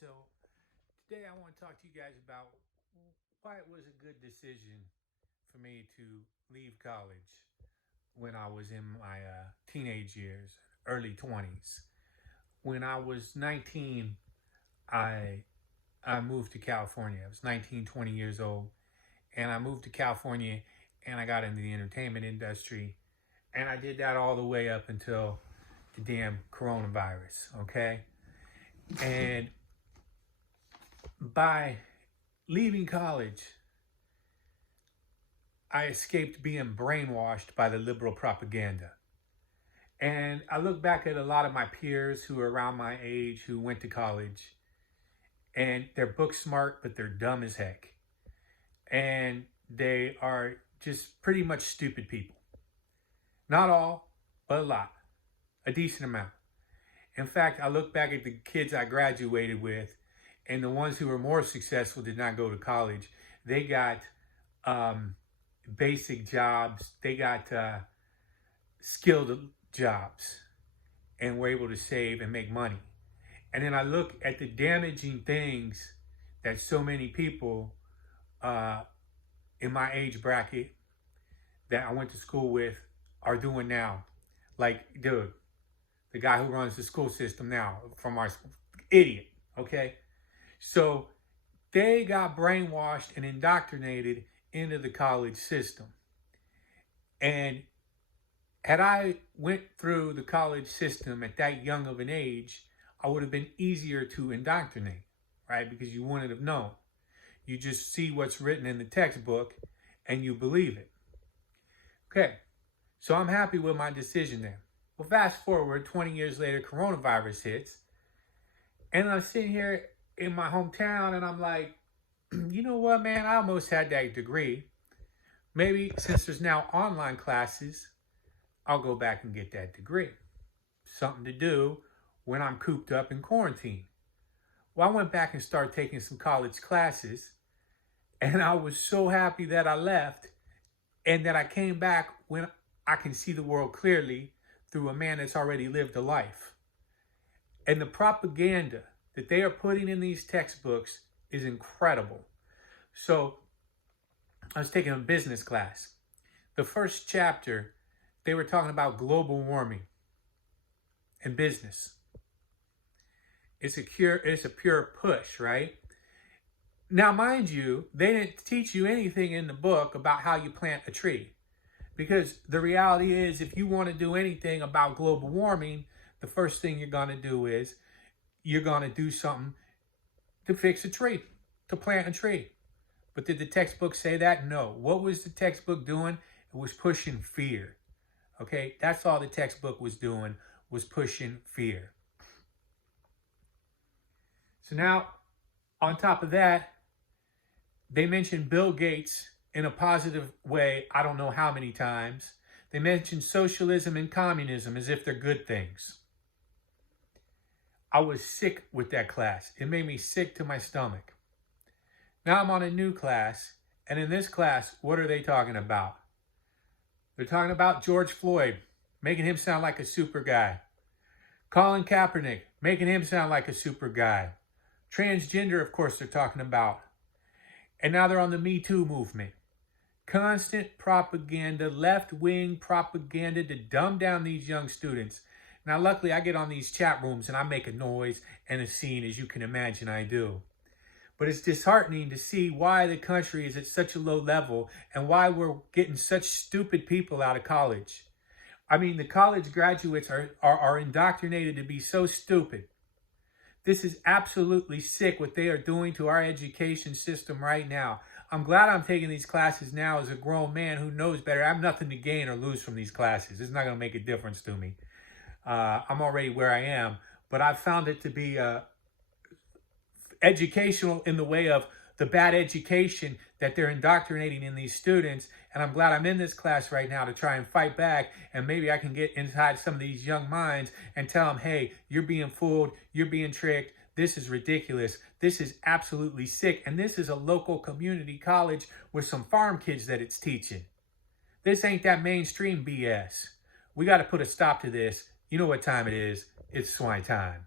So today I want to talk to you guys about why it was a good decision for me to leave college when I was in my teenage years, early 20s. When I was 19, I I moved to California. I was 19, 20 years old, and I moved to California and I got into the entertainment industry. And I did that all the way up until the damn coronavirus, okay? And by leaving college, I escaped being brainwashed by the liberal propaganda. And I look back at a lot of my peers who are around my age who went to college, and they're book smart, but they're dumb as heck. And they are just pretty much stupid people. Not all, but a lot, a decent amount. In fact, I look back at the kids I graduated with, and the ones who were more successful did not go to college. They got basic jobs, they got skilled jobs, and were able to save and make money. And then I look at the damaging things that so many people in my age bracket that I went to school with are doing now. Like, dude, the guy who runs the school system now from our idiot, okay? So they got brainwashed and indoctrinated into the college system. And had I went through the college system at that young of an age, I would have been easier to indoctrinate, right? Because you wouldn't have known. You just see what's written in the textbook and you believe it. Okay, so I'm happy with my decision there. Well, fast forward 20 years later, coronavirus hits, and I'm sitting here in my hometown and I'm like, you know what, man, I almost had that degree. Maybe since there's now online classes, I'll go back and get that degree. Something to do when I'm cooped up in quarantine. Well, I went back and started taking some college classes, and I was so happy that I left and that I came back when I can see the world clearly through a man that's already lived a life. And the propaganda that they are putting in these textbooks is incredible. So I was taking a business class. The first chapter, they were talking about global warming and business. It's a pure push, right? Now, mind you, they didn't teach you anything in the book about how you plant a tree. Because the reality is, if you want to do anything about global warming, the first thing you're going to do is you're going to do something to fix a tree, to plant a tree. But did the textbook say that? No. What was the textbook doing? It was pushing fear. Okay, that's all the textbook was doing, was pushing fear. So now, on top of that, they mentioned Bill Gates in a positive way, I don't know how many times. They mentioned socialism and communism as if they're good things. I was sick with that class. It made me sick to my stomach. Now I'm on a new class, and in this class, what are they talking about? They're talking about George Floyd, making him sound like a super guy. Colin Kaepernick, making him sound like a super guy. Transgender, of course, they're talking about. And now they're on the Me Too movement. Constant propaganda, left-wing propaganda to dumb down these young students. Now, luckily, I get on these chat rooms and I make a noise and a scene, as you can imagine I do. But it's disheartening to see why the country is at such a low level and why we're getting such stupid people out of college. I mean, the college graduates are indoctrinated to be so stupid. This is absolutely sick what they are doing to our education system right now. I'm glad I'm taking these classes now as a grown man who knows better. I have nothing to gain or lose from these classes. It's not going to make a difference to me. I'm already where I am, but I've found it to be educational in the way of the bad education that they're indoctrinating in these students. And I'm glad I'm in this class right now to try and fight back. And maybe I can get inside some of these young minds and tell them, hey, you're being fooled. You're being tricked. This is ridiculous. This is absolutely sick. And this is a local community college with some farm kids that it's teaching. This ain't that mainstream BS. We got to put a stop to this. You know what time it is. It's swine time.